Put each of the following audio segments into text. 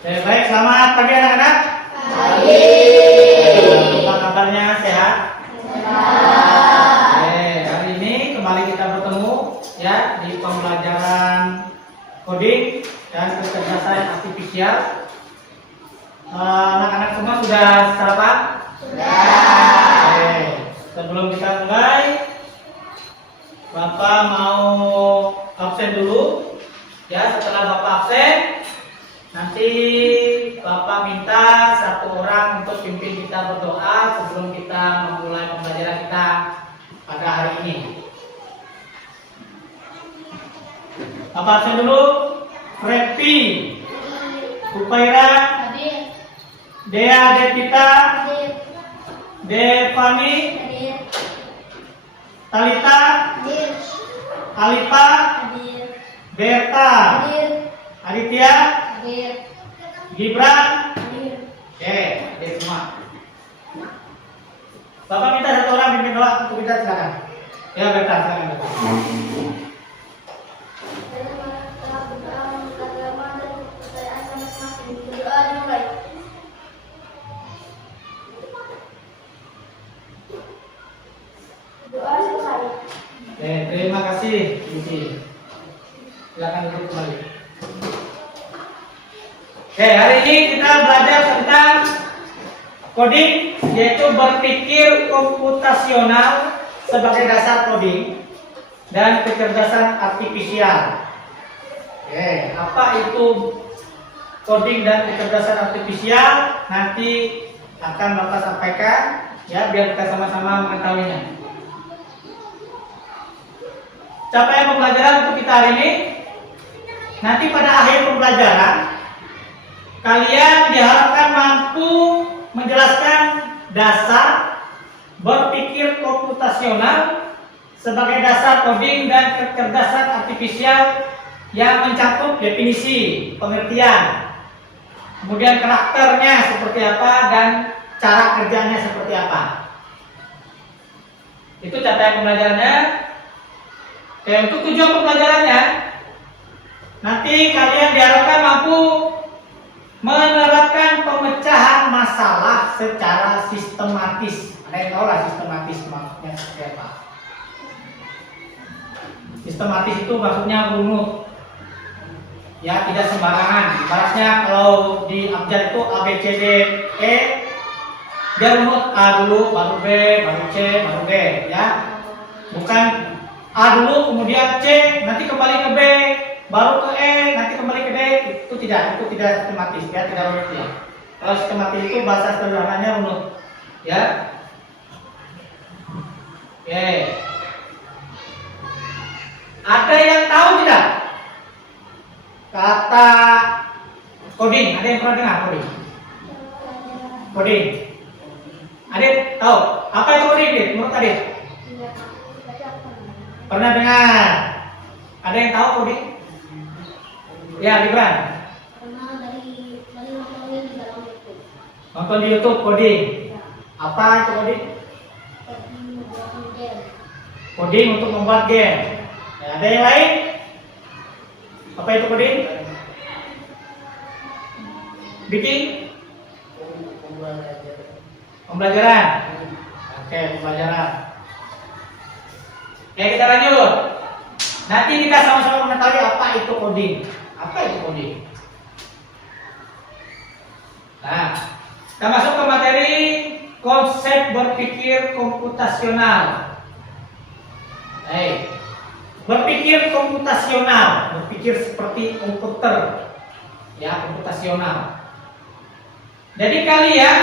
Baik, selamat pagi anak-anak. Pagi. Apa kabarnya, sehat? Sehat. Hari ini kembali kita bertemu ya di pembelajaran coding dan kecerdasan artifisial. Anak-anak semua sudah sarapan? Sudah. Sebelum kita mulai, Bapak mau absen dulu. Ya, setelah Bapak absen, nanti Bapak minta satu orang untuk pimpin kita berdoa sebelum kita memulai pembelajaran kita pada hari ini. Bapak absen dulu. Repi, Upaira, Dea Devita, Devani, Talita, Alifa, Berta, Aditya, Gibran. Oke, semua. Bapak minta satu orang pimpin doa untuk kita, silakan. Ya, Berta, silakan. Berta. Oke, terima kasih, Cici. Silakan duduk kembali. Oke, hari ini kita belajar tentang coding, yaitu berpikir komputasional sebagai dasar coding dan kecerdasan artifisial. Oke, apa itu coding dan kecerdasan artifisial? Nanti akan Bapak sampaikan ya, biar kita sama-sama mengetahuinya. Capaian pembelajaran untuk kita hari ini, nanti pada akhir pembelajaran kalian diharapkan mampu menjelaskan dasar berpikir komputasional sebagai dasar coding dan kecerdasan artifisial yang mencakup definisi, pengertian, kemudian karakternya seperti apa dan cara kerjanya seperti apa. Itu capaian pembelajarannya. Oke, untuk tujuan pembelajarannya, nanti kalian diharapkan mampu menerapkan pemecahan masalah secara sistematis. Ada yang tahu lah sistematis maksudnya seperti apa? Sistematis itu maksudnya runut, ya, tidak sembarangan. Ibaratnya kalau di abjad itu A, B, C, D, E, dia runut A dulu, baru B, baru C, baru D, ya. Bukan A dulu, kemudian C, nanti kembali ke B, baru ke E, nanti kembali ke D. Itu tidak sistematis, ya, tidak runut ya. Kalau sistematis itu bahasa sederhananya runut, ya. Oke. Ada yang tahu tidak kata coding? Ada yang pernah dengar coding? Coding. Adit tahu apa itu coding? Menurut Adit? Pernah dengar? Ada yang tahu coding? Ya, Gibran. Nonton di YouTube coding. Apa itu coding? Coding untuk membuat game. Ya, ada yang lain? Apa itu coding? Bikin? Pembelajaran. Oke, pembelajaran. Oke, kita lanjut. Nanti kita sama-sama mengetahui apa itu coding. Apa itu coding? Nah, kita masuk ke materi konsep berpikir komputasional. Baik. Berpikir komputasional, berpikir seperti komputer, ya, komputasional. Jadi kalian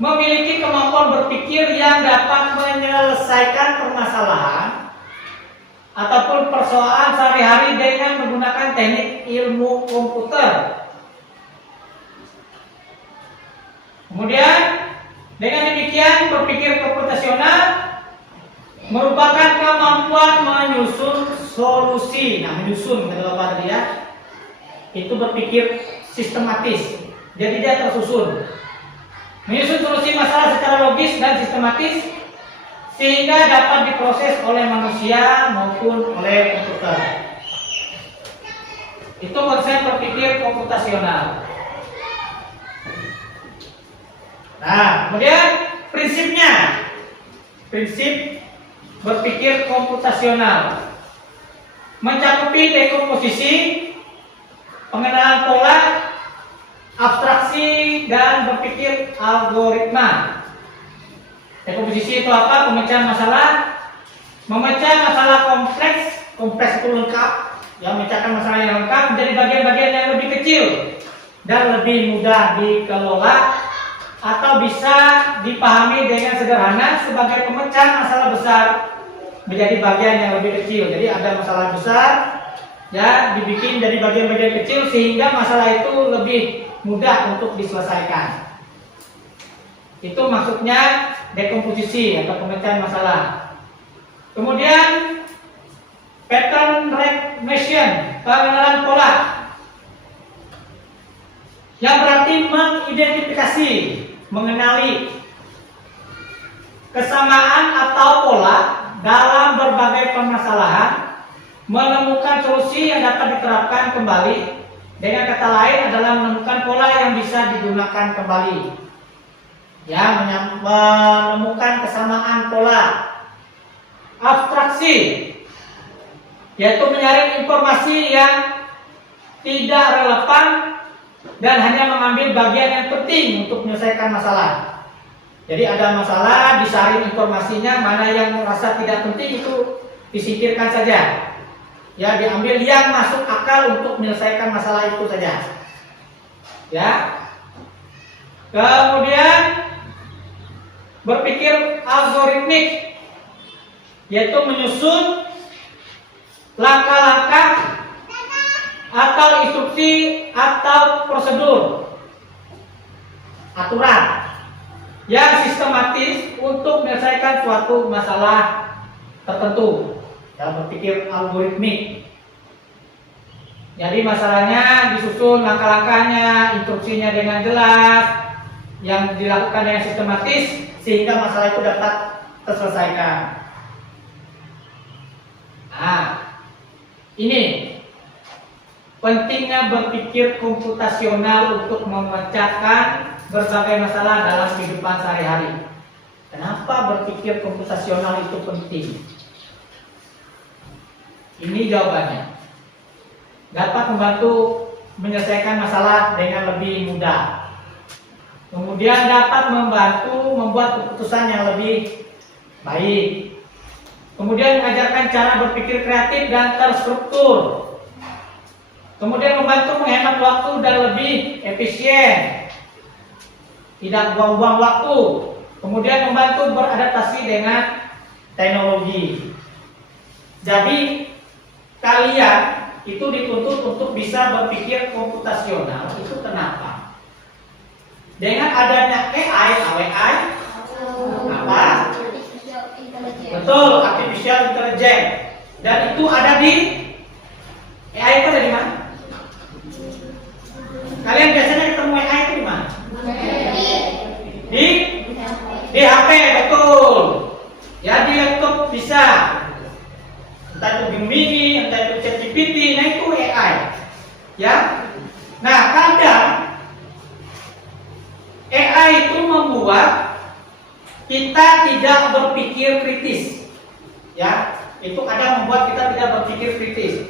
memiliki kemampuan berpikir yang dapat menyelesaikan permasalahan ataupun persoalan sehari-hari dengan menggunakan teknik ilmu komputer. Kemudian dengan demikian berpikir komputasional merupakan kemampuan menyusun solusi. Nah, menyusun kata Bapak tadi ya, itu berpikir sistematis. Jadi dia tersusun. Menyusun solusi masalah secara logis dan sistematis sehingga dapat diproses oleh manusia maupun oleh komputer. Itu konsep berpikir komputasional. Nah, kemudian prinsipnya, prinsip berpikir komputasional mencakupi dekomposisi, pengenalan pola, abstraksi, dan berpikir algoritma. Dekomposisi itu apa? Pemecahan masalah, memecah masalah kompleks, kompleks itu lengkap, yang memecahkan masalah yang lengkap menjadi bagian-bagian yang lebih kecil dan lebih mudah dikelola atau bisa dipahami dengan sederhana sebagai pemecahan masalah besar menjadi bagian yang lebih kecil. Jadi ada masalah besar ya dibikin dari bagian-bagian kecil sehingga masalah itu lebih mudah untuk diselesaikan. Itu maksudnya dekomposisi atau pemecahan masalah. Kemudian pattern recognition, pengenalan pola, yang berarti mengidentifikasi, mengenali kesamaan atau pola dalam berbagai permasalahan, menemukan solusi yang dapat diterapkan kembali. Dengan kata lain adalah menemukan pola yang bisa digunakan kembali. Ya, menemukan kesamaan pola. Abstraksi, yaitu menyaring informasi yang tidak relevan dan hanya mengambil bagian yang penting untuk menyelesaikan masalah. Jadi ada masalah, disaring informasinya, mana yang merasa tidak penting itu disingkirkan saja. Ya, diambil yang masuk akal untuk menyelesaikan masalah itu saja. Ya. Kemudian berpikir algoritmik, yaitu menyusun langkah-langkah atau instruksi atau prosedur aturan yang sistematis untuk menyelesaikan suatu masalah tertentu. Dalam berpikir algoritmik, jadi masalahnya disusun langkah-langkahnya, instruksinya dengan jelas, yang dilakukan dengan sistematis sehingga masalah itu dapat terselesaikan. Nah, ini pentingnya berpikir komputasional untuk memecahkan berbagai masalah dalam kehidupan sehari-hari. Kenapa berpikir komputasional itu penting? Ini jawabannya. Dapat membantu menyelesaikan masalah dengan lebih mudah. Kemudian dapat membantu membuat keputusan yang lebih baik. Kemudian mengajarkan cara berpikir kreatif dan terstruktur. Kemudian membantu menghemat waktu dan lebih efisien. Tidak buang-buang waktu. Kemudian membantu beradaptasi dengan teknologi. Jadi kalian itu dituntut untuk bisa berpikir komputasional. Itu kenapa? Dengan adanya AI, apa? Betul, artificial intelligence. Dan itu ada di AI itu ada di mana? Kalian biasanya ketemu AI itu di mana? Di HP, betul. Ya, di laptop bisa. Entah itu Gemini, entah itu ChatGPT, nah itu AI. Ya. Nah, kadang AI itu membuat kita tidak berpikir kritis. Ya, itu kadang membuat kita tidak berpikir kritis.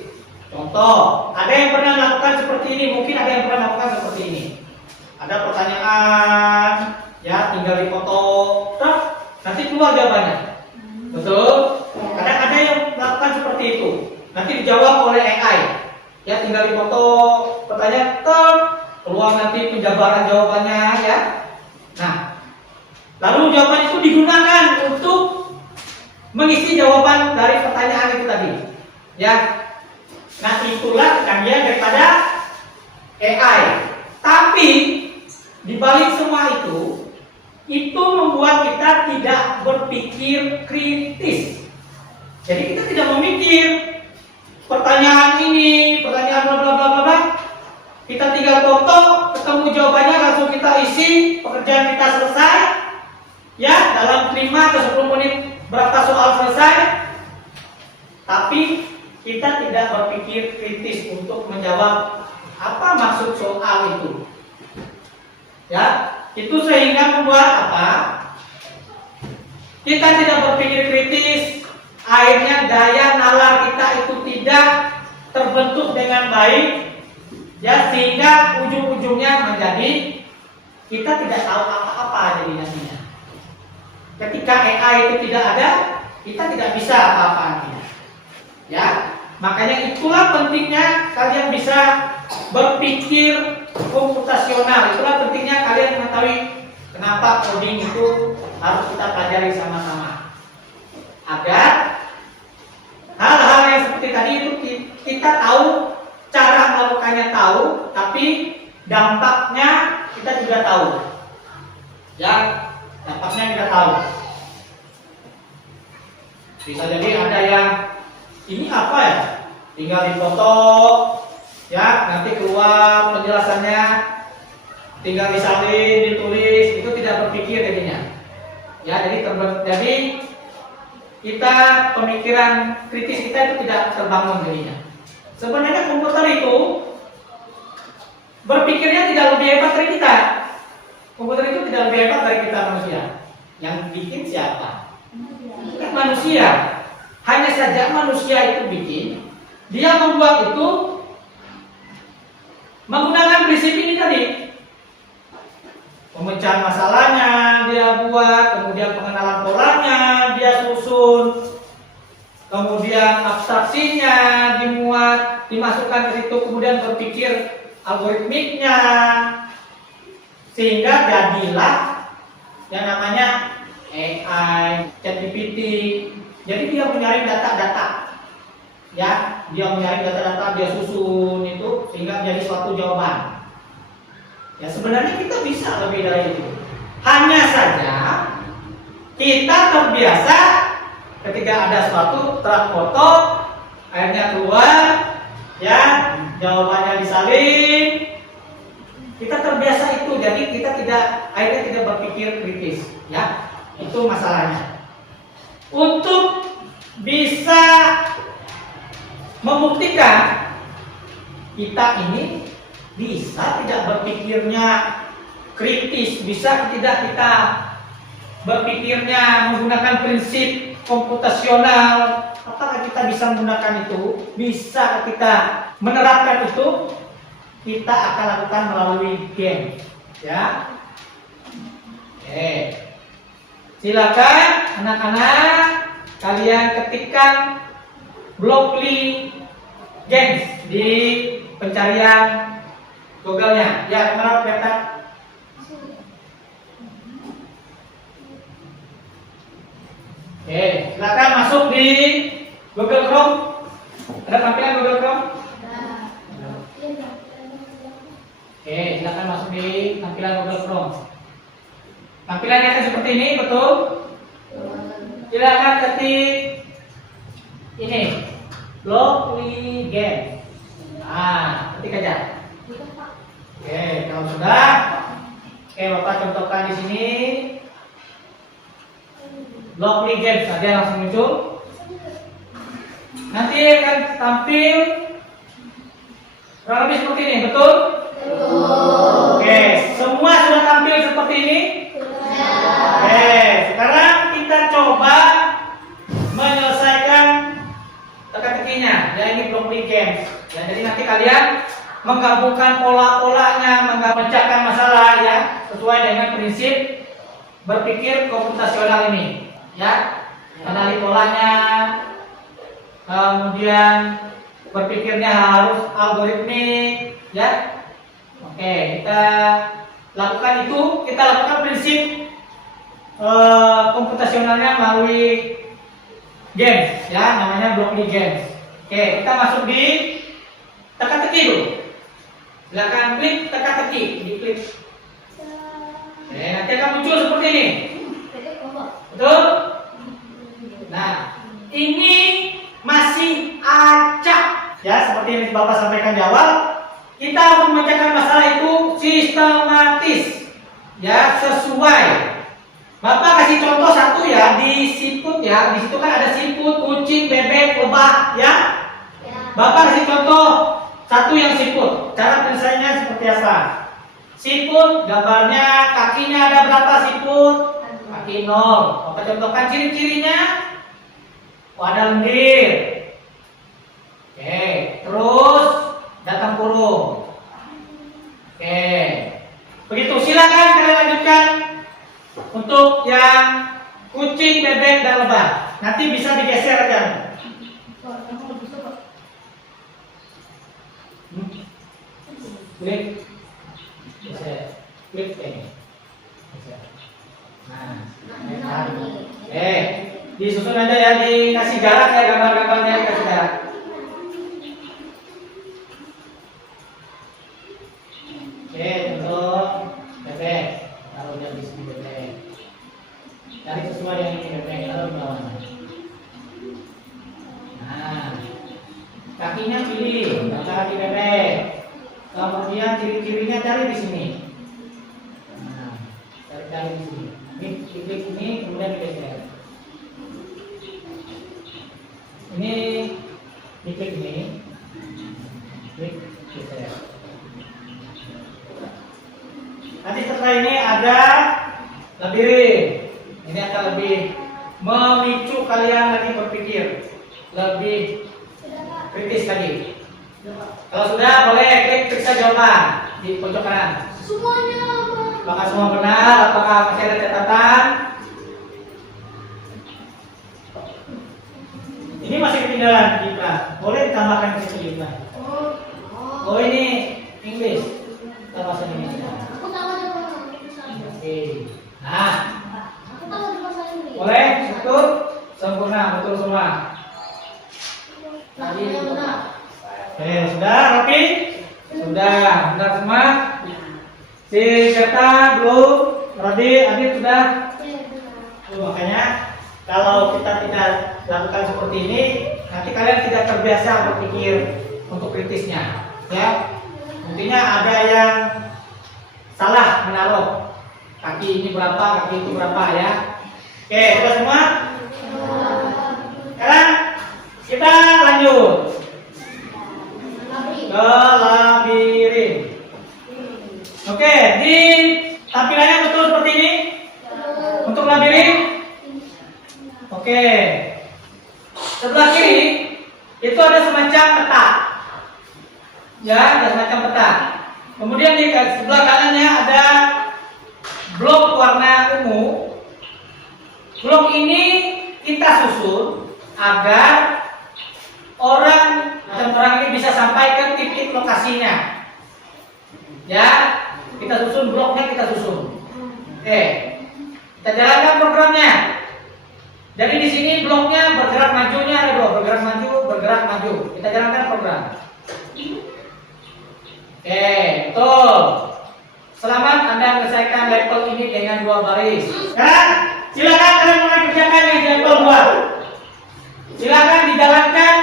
Contoh, ada yang pernah melakukan seperti ini, mungkin ada yang pernah melakukan seperti ini. Ada pertanyaan, ya tinggal dipoto, nanti keluar jawabannya. Betul? Kadang ada yang melakukan seperti itu. Nanti dijawab oleh AI. Ya tinggal dipoto pertanyaan, keluar nanti penjabaran jawabannya, ya. Nah, lalu jawaban itu digunakan untuk mengisi jawaban dari pertanyaan itu tadi. Ya. Nah, itulah kekayaan daripada AI. Tapi di balik semua itu membuat kita tidak berpikir kritis. Jadi kita tidak memikir pertanyaan ini, pertanyaan bla bla bla bla. Kita tinggal foto, ketemu jawabannya, langsung kita isi, pekerjaan kita selesai. Ya, dalam 5 atau 10 menit berapa soal selesai. Tapi kita tidak berpikir kritis untuk menjawab apa maksud soal itu. Ya, Itu sehingga membuat apa? Kita tidak berpikir kritis, akhirnya daya nalar kita itu tidak terbentuk dengan baik, ya, sehingga ujung-ujungnya menjadi kita tidak tahu apa-apa jadi nantinya. Ketika AI itu tidak ada, kita tidak bisa apa-apa nantinya. Ya, makanya itulah pentingnya kalian bisa berpikir komputasional. Itulah pentingnya kalian mengetahui kenapa coding itu harus kita pelajari sama-sama. Agar hal-hal yang seperti tadi itu kita tahu, cara melakukannya tahu, tapi dampaknya kita juga tahu. Ya, dampaknya kita tahu. Bisa jadi ada yang ini apa ya? Tinggal difoto, ya, nanti keluar penjelasannya, tinggal disalin, ditulis, itu tidak berpikir jadinya. Ya, jadi kita pemikiran kritis kita itu tidak terbangun jadinya. Sebenarnya komputer itu berpikirnya tidak lebih hebat dari kita. Komputer itu tidak lebih hebat dari kita manusia. Yang bikin siapa? Bukan manusia. Hanya saja manusia itu bikin, dia membuat itu menggunakan prinsip ini tadi. Pemecahan masalahnya dia buat, kemudian pengenalan polanya dia susun, kemudian abstraksinya dimuat, dimasukkan ke situ, kemudian berpikir algoritmiknya, sehingga jadilah yang namanya AI, ChatGPT. Jadi dia menyaring data-data, ya, dia menyaring data-data, dia susun itu sehingga menjadi suatu jawaban. Ya, sebenarnya kita bisa lebih dari itu. Hanya saja kita terbiasa ketika ada suatu foto, akhirnya keluar, ya, jawabannya disalin. Kita terbiasa itu, jadi kita akhirnya tidak berpikir kritis, ya. Itu masalahnya. Untuk bisa membuktikan kita ini bisa tidak berpikirnya kritis, bisa tidak kita berpikirnya menggunakan prinsip komputasional, apakah kita bisa menggunakan itu? Bisa kita menerapkan itu? Kita akan lakukan melalui game, ya. Oke. Silakan anak-anak kalian ketikkan Blockly Games di pencarian Google-nya. Ya, kemana kelihatan? Oke, silakan masuk di Google Chrome. Ada tampilan Google Chrome? Oke, silakan masuk di tampilan Google Chrome. Tampilannya akan seperti ini, betul? Silakan ketik ini, Blockly Games. Nah, ketik aja. Oke, kalau sudah, oke, Bapak contohkan di sini. Blockly Games saja langsung muncul. Nanti akan tampil kurang lebih seperti ini, betul? Oke, semua sudah tampil seperti ini? Oke, sekarang kita coba menyelesaikan teka-tekinya. Ya, ini Blockly Games. Ya, jadi nanti kalian menggabungkan pola-polanya, memecahkan masalah, ya, sesuai dengan prinsip berpikir komputasional ini. Ya, kenali polanya, kemudian berpikirnya harus algoritmik, ya. Oke, kita lakukan itu, kita lakukan prinsip komputasionalnya melalui games, ya, namanya Blockly Games. Oke, kita masuk di teka-teki dulu. Silakan klik teka-teki, diklik. Oke, nanti akan muncul seperti ini. Betul? Nah, ini masih acak, ya, seperti yang Bapak sampaikan di awal. Kita harus memecahkan masalah itu sistematis, ya, sesuai. Bapak kasih contoh satu, ya, di siput, ya, di situ kan ada siput, kucing, bebek, lebah, ya. Bapak kasih contoh satu yang siput. Cara penyelesaiannya seperti apa? Siput, gambarnya kakinya ada berapa siput? Kaki 0. Bapak contohkan ciri-cirinya. Ada lendir. Oke, terus datang kurung. Oke. Begitu, silakan kalian lanjutkan untuk yang kucing, bebek, dan lebah. Nanti bisa digeser kan? Klik, geser, klik ini. Nah, disusun aja ya, dikasih jarak ya, gambar-gambarnya dikasih jarak. Oke, untuk bebek, taruhnya di sini bebek. Cari sesuai yang ini bebek, taruh di bawah. Nah, kakinya pilih, kaki bebek. Kemudian ciri-cirinya cari di sini. Nah, cari di sini. Ini klik ini, kemudian digeser. Ini diklik ini, klik geser. Nanti setelah ini ada labirin. Ini akan lebih memicu kalian lagi berpikir, lebih kritis lagi. Kalau sudah, boleh klik periksa jawaban di pojok kanan. Semuanya. Apakah semua benar? Apakah masih ada catatan? Ini masih ketinggalan di kelas. Boleh ditambahkan ke sini kelas. Oh, ini English. Kita bahasa Indonesia. Aku tahu ada bahasa Inggris. Oke. Nah, Aku tahu ada bahasa Inggris. boleh betul, sempurna, betul semua. Tadi benar. Oke, sudah rapi? Sudah, benar semua? Si Serta belum, Rodi, Adit sudah? Makanya kalau kita tidak lakukan seperti ini, nanti kalian tidak terbiasa berpikir untuk kritisnya, ya. Intinya ada yang salah menaruh kaki ini berapa, kaki itu berapa, ya. Oke, sudah semua? Sekarang kita lanjut ke labirin. Oke, di tampilannya betul seperti ini untuk labirin. Oke, sebelah kiri itu ada semacam peta, ya, ada semacam peta. Kemudian di sebelah kanannya ada blok warna ungu. Blok ini kita susun agar orang ini bisa sampai ke titik lokasinya. Ya, kita susun bloknya, kita susun. Oke, kita jalankan programnya. Jadi di sini bloknya bergerak majunya ada dua, bergerak maju, bergerak maju. Kita jalankan program. Oke, betul. Selamat Anda menyelesaikan level ini dengan 2 baris. Sekarang silakan kalian mulai kerjakan yang level 2. Silakan dijalankan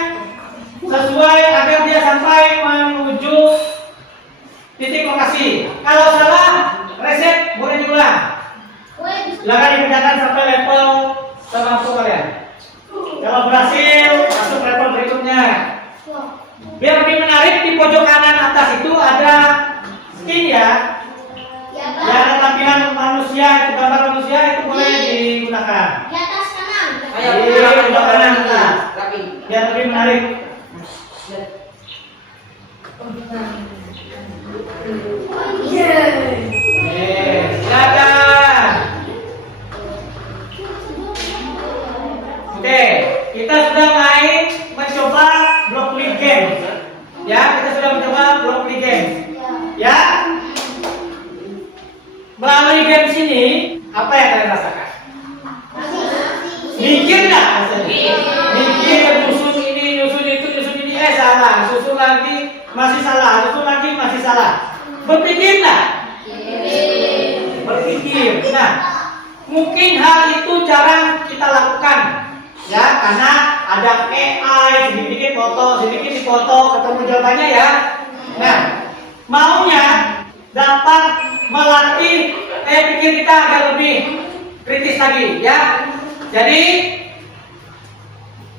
sesuai agar dia sampai menuju titik lokasi. Kalau salah, reset, boleh diulang. Silakan dikerjakan sampai level semampu kalian. Kalau berhasil, masuk level berikutnya. Biar lebih menarik, di pojok kanan atas itu ada skin ya. Ya, ada tampilan manusia, itu gambar manusia, itu boleh digunakan. Di atas kanan. Ayo, di pojok kanan atas. Biar lebih menarik. Silakan. Oke, kita sudah main mencoba blok lead game. Ya, kita sudah mencoba blok lead game. Ya. Melalui game sini, apa yang kalian rasakan? Mikir nggak? Mikir, nyusun ini, nyusun itu, nyusun ini, salah. Susun lagi, masih salah. Susun lagi, masih salah. Berpikir nggak? Berpikir. Nah, mungkin hal itu jarang kita lakukan, ya, karena ada AI, sedikit foto, sedikit foto, ketemu jawabannya ya. Nah, maunya dapat melatih pikir kita agar lebih kritis lagi, ya. Jadi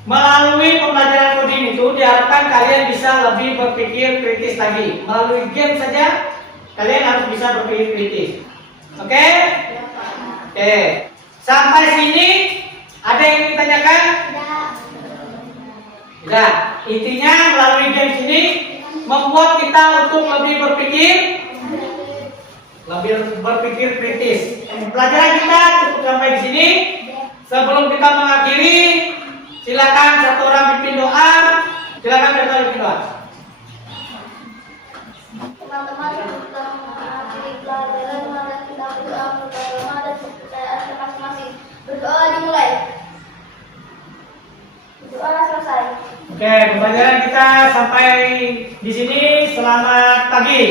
melalui pembelajaran coding itu diharapkan kalian bisa lebih berpikir kritis lagi. Melalui game saja kalian harus bisa berpikir kritis. Oke? Ya, Pak. Oke. Sampai sini ada yang ingin ditanyakan? Tidak. Tidak. Intinya melalui games ini membuat kita untuk lebih berpikir kritis. Pelajaran kita cukup sampai di sini. Sebelum kita mengakhiri, silakan satu orang pimpin doa. Silakan satu orang pimpin doa. Teman-teman kita mengakhiri pelajaran mari kita berdoa bersama dan kepercayaan masing-masing. Berdoa dimulai. Berdoa selesai. Oke, pembelajaran kita sampai di sini. Selamat pagi.